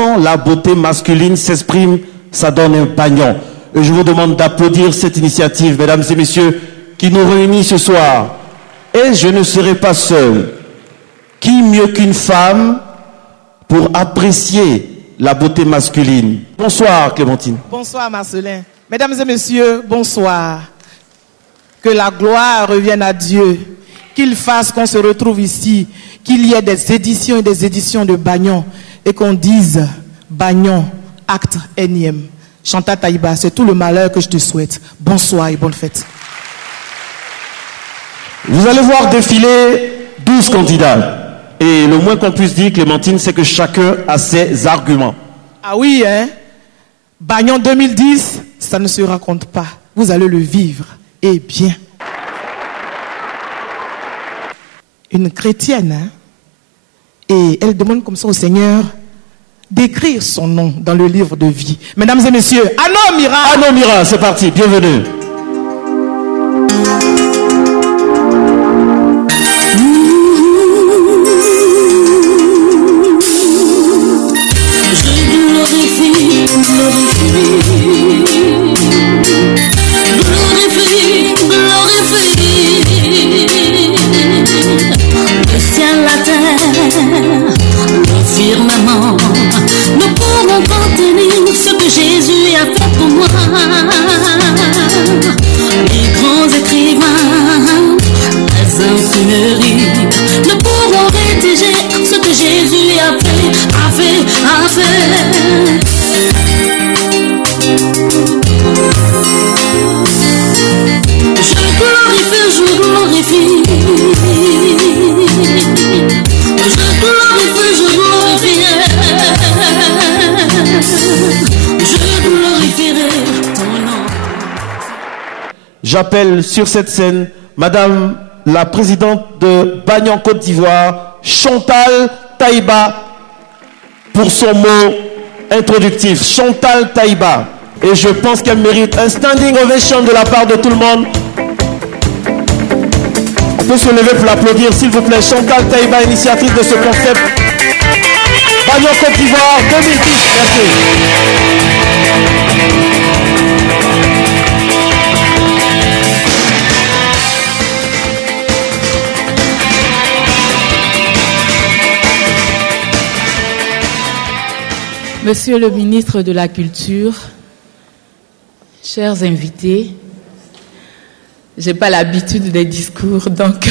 quand la beauté masculine s'exprime, ça donne un pagnon. Et je vous demande d'applaudir cette initiative, mesdames et messieurs, qui nous réunit ce soir. Et je ne serai pas seul. Qui mieux qu'une femme pour apprécier la beauté masculine? Bonsoir Clémentine. Bonsoir Marcelin. Mesdames et messieurs, bonsoir. Que la gloire revienne à Dieu. Qu'il fasse qu'on se retrouve ici, qu'il y ait des éditions et des éditions de Bagnon et qu'on dise Bagnon, acte énième. Chantal Taïba, c'est tout le malheur que je te souhaite. Bonsoir et bonne fête. Vous allez voir défiler 12 candidats. Et le moins qu'on puisse dire, Clémentine, c'est que chacun a ses arguments. Ah oui, hein? Bagnon 2010, ça ne se raconte pas. Vous allez le vivre. Et bien. Une chrétienne, hein? Et elle demande comme ça au Seigneur d'écrire son nom dans le livre de vie. Mesdames et messieurs, Anno Mira. Anno Mira, c'est parti, bienvenue. Jésus a fait pour moi. Les grands écrivains, les imprimeries ne pourront rédiger ce que Jésus a fait. Je glorifie, je glorifie. Je glorifie, je glorifie. Je glorifierai ton nom. J'appelle sur cette scène Madame la présidente de Bagnon Côte d'Ivoire, Chantal Taïba, pour son mot introductif. Chantal Taïba. Et je pense qu'elle mérite un standing ovation de la part de tout le monde. On peut se lever pour l'applaudir, s'il vous plaît. Chantal Taïba, initiatrice de ce concept. Bagnon Côte d'Ivoire 2010. Merci. Monsieur le ministre de la Culture, chers invités, je n'ai pas l'habitude des discours, donc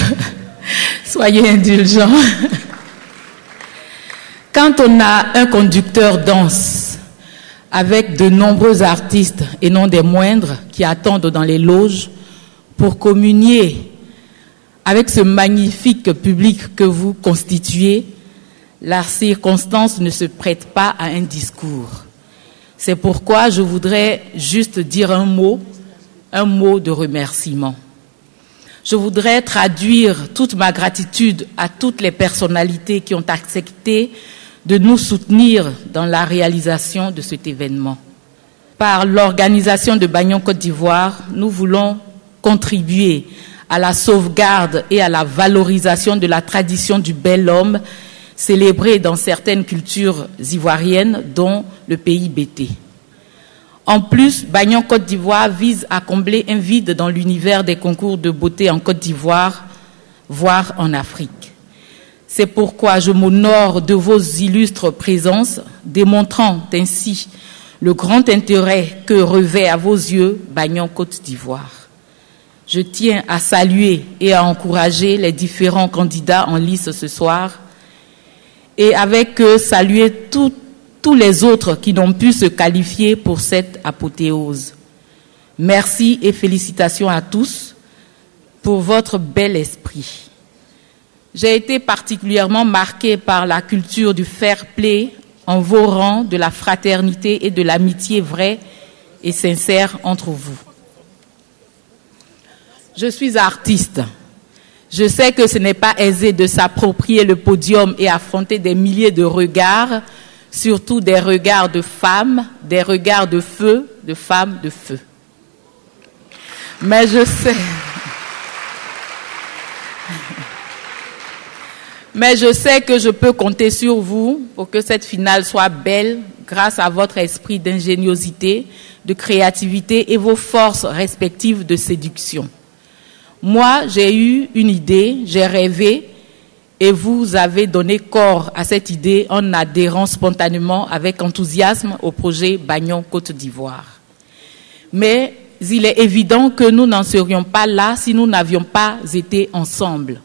soyez indulgents. Quand on a un conducteur dense, avec de nombreux artistes, et non des moindres, qui attendent dans les loges pour communier avec ce magnifique public que vous constituez, la circonstance ne se prête pas à un discours. C'est pourquoi je voudrais juste dire un mot de remerciement. Je voudrais traduire toute ma gratitude à toutes les personnalités qui ont accepté de nous soutenir dans la réalisation de cet événement. Par l'organisation de Bagnon Côte d'Ivoire, nous voulons contribuer à la sauvegarde et à la valorisation de la tradition du bel homme célébrée dans certaines cultures ivoiriennes, dont le pays BT. En plus, Bagnon Côte d'Ivoire vise à combler un vide dans l'univers des concours de beauté en Côte d'Ivoire, voire en Afrique. C'est pourquoi je m'honore de vos illustres présences, démontrant ainsi le grand intérêt que revêt à vos yeux Bagnon Côte d'Ivoire. Je tiens à saluer et à encourager les différents candidats en lice ce soir, et avec eux saluer tous les autres qui n'ont pu se qualifier pour cette apothéose. Merci et félicitations à tous pour votre bel esprit. J'ai été particulièrement marquée par la culture du fair play en vos rangs, de la fraternité et de l'amitié vraie et sincère entre vous. Je suis artiste. Je sais que ce n'est pas aisé de s'approprier le podium et affronter des milliers de regards, surtout des regards de femmes, des regards de feu, de femmes de feu. Mais je sais. Mais je sais que je peux compter sur vous pour que cette finale soit belle grâce à votre esprit d'ingéniosité, de créativité et vos forces respectives de séduction. Moi, j'ai eu une idée, j'ai rêvé et vous avez donné corps à cette idée en adhérant spontanément avec enthousiasme au projet Bagnon Côte d'Ivoire. Mais il est évident que nous n'en serions pas là si nous n'avions pas été ensemble.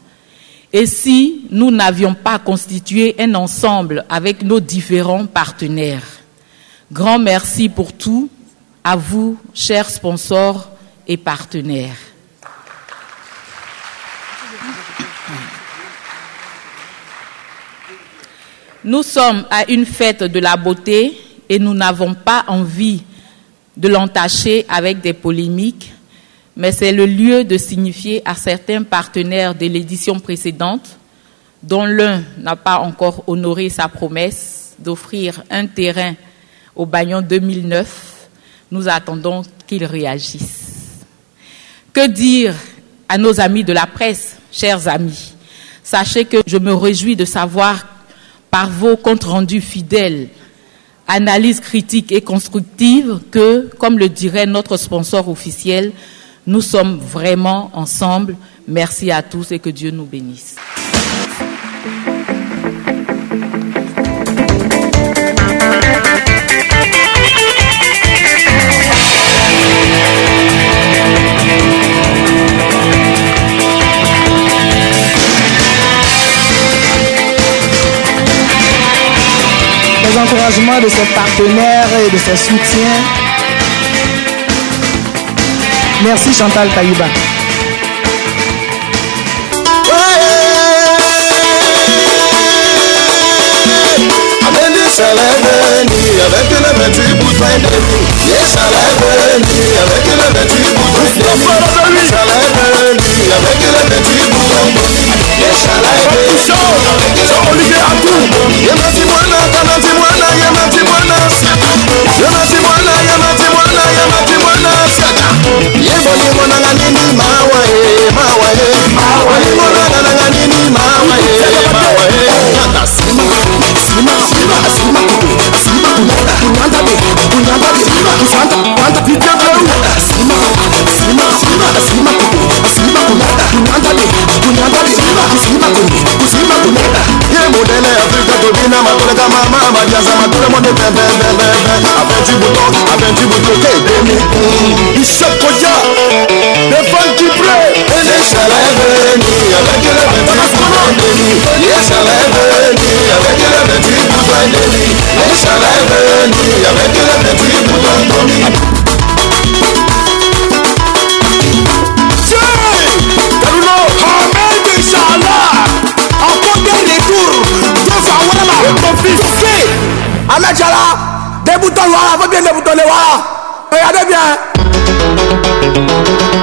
Et si nous n'avions pas constitué un ensemble avec nos différents partenaires. Grand merci pour tout à vous, chers sponsors et partenaires. Nous sommes à une fête de la beauté et nous n'avons pas envie de l'entacher avec des polémiques, mais c'est le lieu de signifier à certains partenaires de l'édition précédente, dont l'un n'a pas encore honoré sa promesse d'offrir un terrain au Bagnon 2009, nous attendons qu'ils réagissent. Que dire à nos amis de la presse, chers amis? Sachez que je me réjouis de savoir par vos comptes rendus fidèles, analyses critiques et constructives que, comme le dirait notre sponsor officiel, nous sommes vraiment ensemble. Merci à tous et que Dieu nous bénisse. Les encouragements de ses partenaires et de ses soutiens. Merci Chantal Taïba. Avec le 28 boutons de vie, yes, à la venue, avec le 28 boutons de vie, avec le 28 boutons de vie, yes, à la venue, Olivier Atou, Yamatimwana, Yamatimwana, Yamatimwana, Yamatimwana, Yamatimwana, Yamatimwana, Yematimwana, Nini, Mawae, Mawae, Mawae, Nini, Mawae, Mawae, débouton, voilà, faut bien déboutonner, voilà. Regardez bien.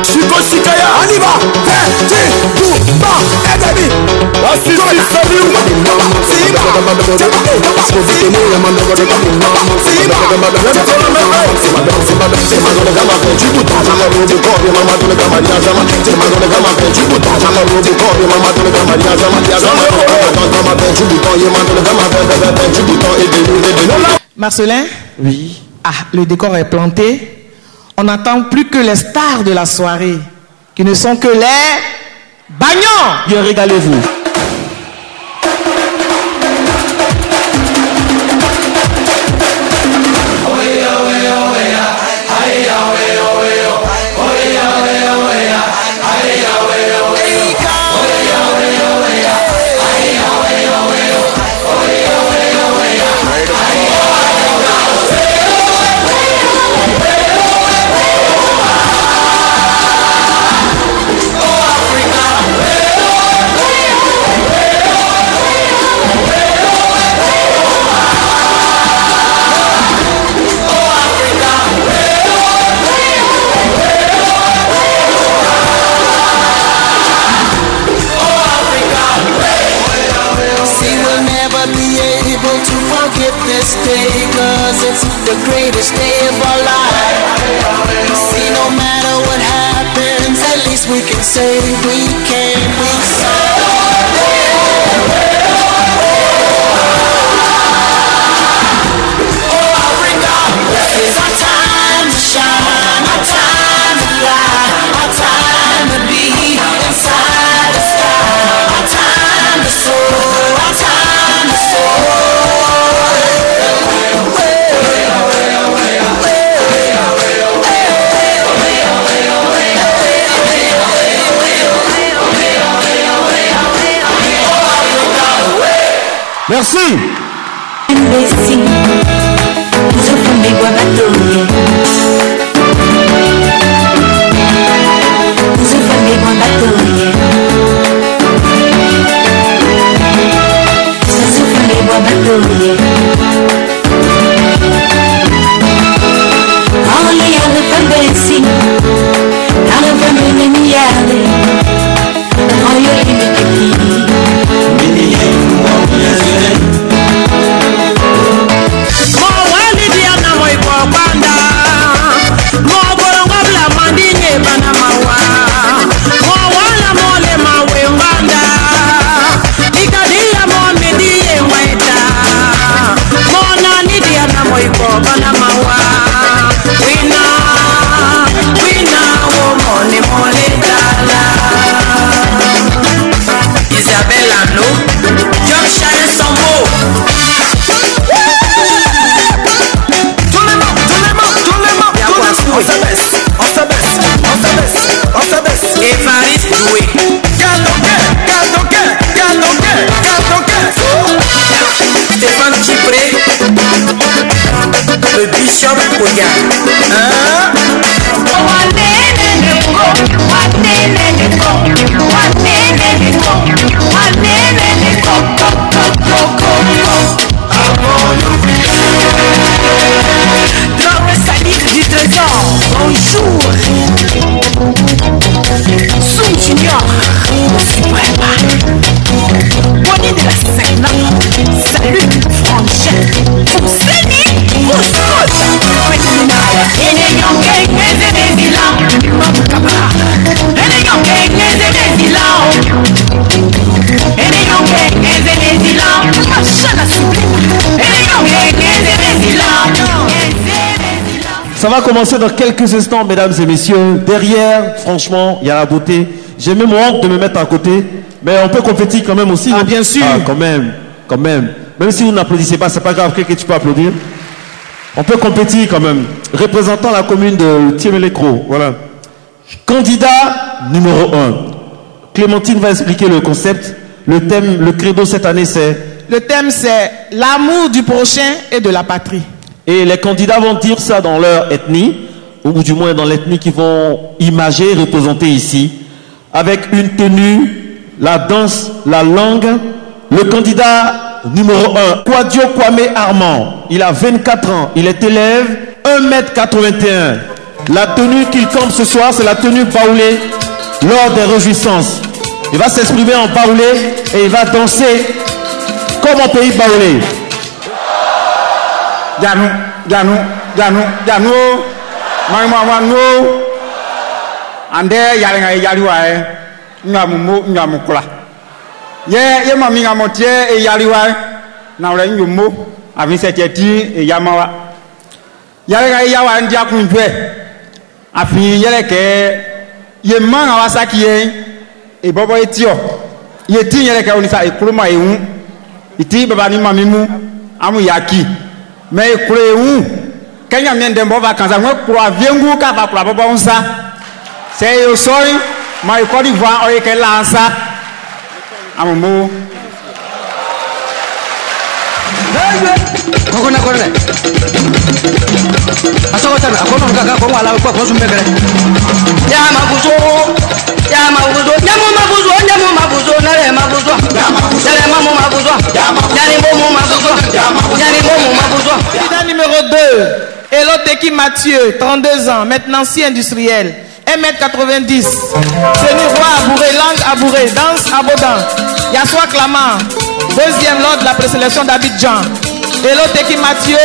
Chico Chikaya, on y va. Marcelin? Oui. Ah, le décor est planté. On n'attend plus que les stars de la soirée, qui ne sont que les Bagnons. Bien, régalez-vous. The greatest day of our life. See, no matter what happens, at least we can say we came, we saw. Merci. Le Bishop Koya. Du trésor, bonjour. Soum Junior, Bonnie de la Secna, salut, Angèle, Fousseni, Foussouza, Pétinaya, Enéyongue, Nézénézila, Mamukaba, Enéyongue, Nézénézila, Enéyongue, Nézénézila, Machala Soubli, Enéyongue, Nézénézila. Ça va commencer dans quelques instants, mesdames et messieurs. Derrière, franchement, il y a la beauté. J'ai même honte de me mettre à côté. Mais on peut compétir quand même aussi. Ah, bien sûr. Ah, quand même. Même si vous n'applaudissez pas, c'est pas grave. Quelqu'un tu peux applaudir. On peut compétir quand même. Représentant la commune de Thiémé-les-Cros. Voilà. Candidat numéro 1. Clémentine va expliquer le concept. Le thème, le credo cette année, c'est... Le thème, c'est l'amour du prochain et de la patrie. Et les candidats vont dire ça dans leur ethnie, ou du moins dans l'ethnie qu'ils vont imager, représenter ici, avec une tenue, la danse, la langue. Le candidat numéro 1, Kwadio Kwame Armand, il a 24 ans, il est élève, 1m81. La tenue qu'il campe ce soir, c'est la tenue baoulée lors des réjouissances. Il va s'exprimer en baoulé et il va danser comme en pays baoulé. Janu, Manu, Ande Yaringa Yaliwae, Nyamukula. Ye Maminga Motier et Yaliwae, Naure Yumo, Aviseti et Yamawa. Yaringa Yawa and Jakunjwe, Afi Yeleke, Yeman Awasaki et Bobo Etio. Yeti Yeleka Unisa et Kuruma Eun, Iti Babani Mamimu, Amuyaki. Mais où quand il y a un dembo vacances, moi pour avion ka va pour la ça. C'est au sol, mais Côte d'Ivoire est qu'elle lance ça. À mon mot. Kokona kona. Asoko tana, akono kaka ko wala ko ko sumbe bere. Ya mabuzo, nyamu mabuzo, nale mabuzo. Nale mamu mabuzo. Yani bomu mabuzo. Yani bomu mabuzo. Candidat numéro 2, Eloteki Mathieu, 32 ans, maintenant si industriel, 1m90, Seni Roi Abouré, langue Abouré, danse Abodan, Yassoua Clama, deuxième lors de la présélection d'Abidjan. Eloteki Mathieu.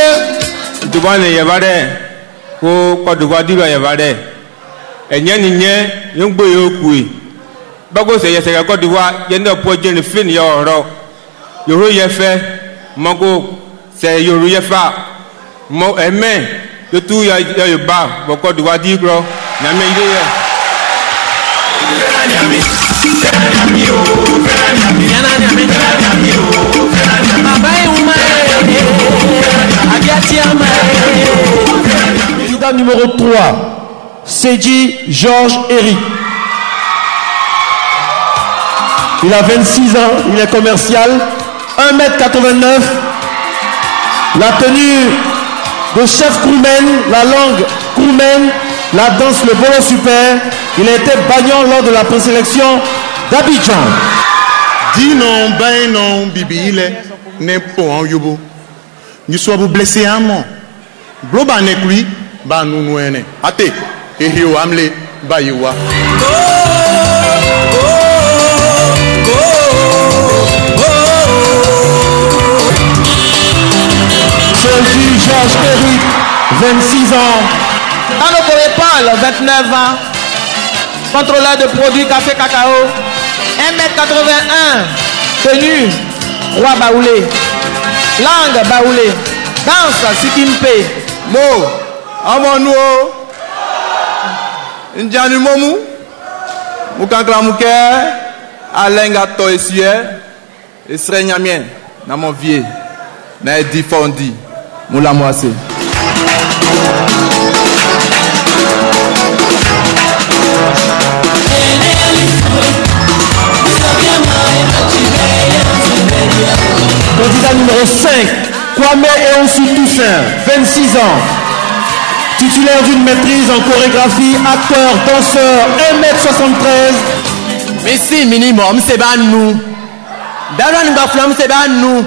Tu vois les Yavade, pour tu vois du Yavade. Et n'y a ni yon boyo kui. Bago se yaseka Côte d'Ivoire, yendo poje le fin yoro. Yoro yefe, mango, c'est yoro yefa. Mo aimé, le tout ya ba, Côte d'Ivoire digro, n'ame idée. Candidat numéro 3, Seji Georges Eric. Il a 26 ans, il est commercial, 1m89. La tenue de chef Kroumen, la langue Kroumen, la danse le bolo super. Il a été bagnon lors de la présélection d'Abidjan. Dis non, ben non, bibi, il est n'importe yobo. Nous sommes blessés à mort. Bloba ne lui, ba nous nous ene. Ate, et hiyo amle, ba yiwa. Sergi Georges Eric, 26 ans. Anokore Paul, 29 ans. Contrôleur de produits café cacao. 1m81. Tenue, roi baoulé. Langue baoulé. Danse Sikimpe. Mo, amonou. Njani momu. Mukankla muke. Alenga to esue. Esre nyamien. Na mon vie. Na difondi. Moula moase. Candidat numéro 5, Kwame Eonsu Toussaint, 26 ans. Titulaire d'une maîtrise en chorégraphie, acteur, danseur, 1m73. Mais si minimum, c'est ban nous. D'ailleurs, nous avons c'est ban nous.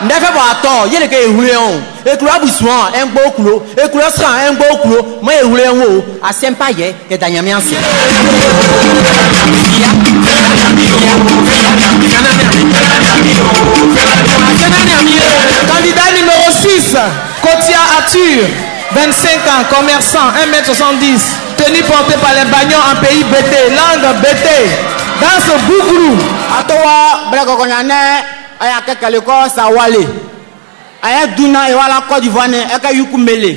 Nous avons pas attendre, il y a des gens et que l'on besoin un beau clou, et que l'on sera un beau clou, moi je voulais un mot à Saint-Paillet et d'Anyamian. Candidat numéro 6, Kotia Atur, 25 ans, commerçant, 1m70. Tenue portée par les bagnons en pays BT, langue BT. Dans ce bougrou. Atowa Brakokonyane, aya kekeleko Sawale. Aya Duna et wala Côte d'Ivoire, eka Yukumele.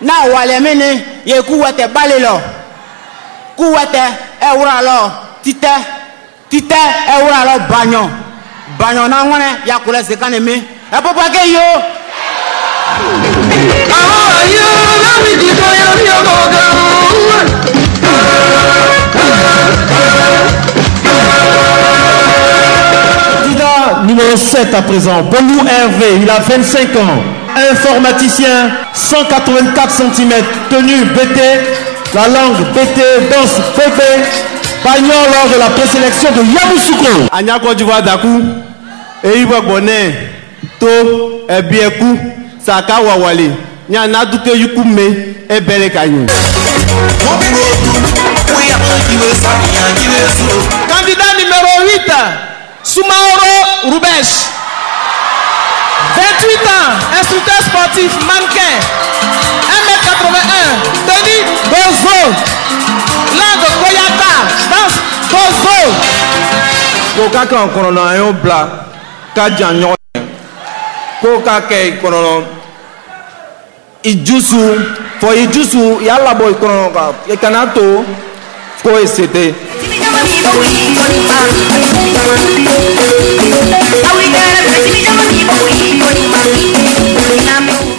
Na wale mene, ye kuwete balelo. Kuwete, euralo, tite euralo bagnon. Bagnon na ngone, ya kule sekane me. E papa ke yo. Ah, yo, la mi di ko yo Numéro 7 à présent, Bolou Hervé, il a 25 ans, informaticien, 184 cm, tenue BT, la langue BT, danse BT, bagnon lors de la présélection de Yamoussoukro. Anya Côte d'Ivoire Dakou, et il va bonner, to, et bien coup, Saka Wawali, Nya Nadouke Yukume, et Bele Kanyo. Candidat numéro 8, Soumaoro Roubesh. 28 ans, instructeur sportif, mannequin. 1m81, tenue Gozo. Langue Koyaka, danse Gozo. Koka kan kɔnɔna an y'o bila ka jan ɲɔgɔn ye ko ka kɛ i kɔnɔna ijusu fɔ ijusu i y'a labɔ i kɔnɔna kan i kana to ko e se tɛ.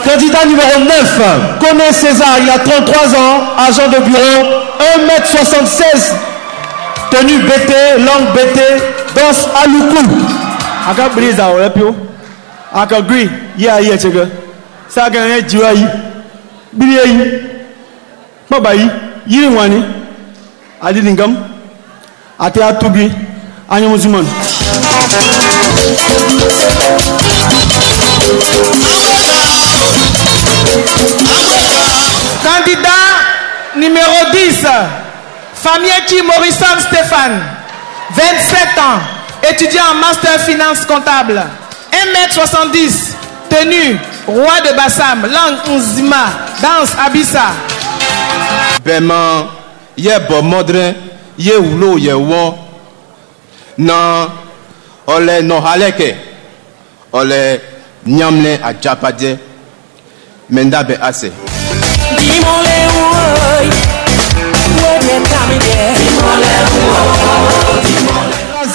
Candidat numéro 9, Koné César, il a 33 ans, agent de bureau, 1m76, tenue BT, langue BT, danse Aloukou. Aka brisa o lepio. Aka gri, ya ye chege. Sa ga ye jiwa yi. Biri yi. Baba yi, yiri wani. Adi dingam. Ate atubi, anyo musulman. Candidat numéro 10, Famiechi Morisson Stéphane, 27 ans, étudiant en master finance comptable, 1m70, tenue roi de Bassam, langue Nzima, danse Abissa. Bema, ye bo modre, ye ulo ye wo. Na, ole no haleke, ole nyamne a japade, menda be ase.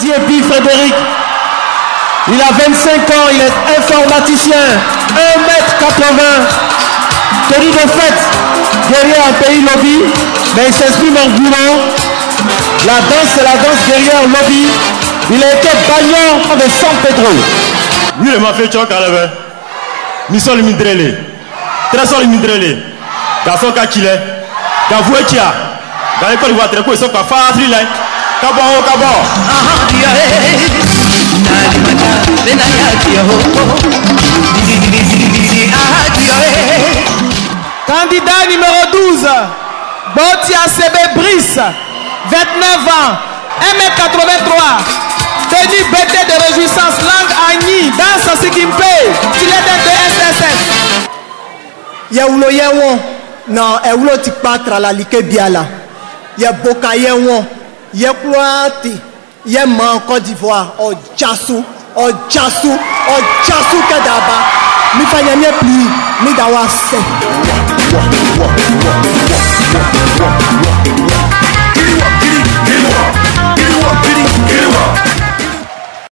Ziepi Frédéric, il a 25 ans, il est informaticien, 1m80, tenue de fête, guerrier un pays lobby, mais il s'exprime en goulant. La danse, c'est la danse guerrière lobby. Il a été bagnon de San Pedro. lui le m'a fait choc à l'heure. Misol Mindrele, Trésor Mindrele, garçon Kakile, Gavoué Kia, dans l'école d'Ivoire, très cool, ils sont pas fatris là. Cabo. Candidat numéro 12, Botia CB Brice, 29 ans, 1m83, tenue BT de réjouissance, langue Agni, danse Sikimpe, il est de SSS. Yawulo yewon, non, ewulo ti patra la like biala. Ye boka yewon, ye kloati, ye man Côte d'Ivoire, Jassou kedaba. Mi fanya pli, mi dawa se.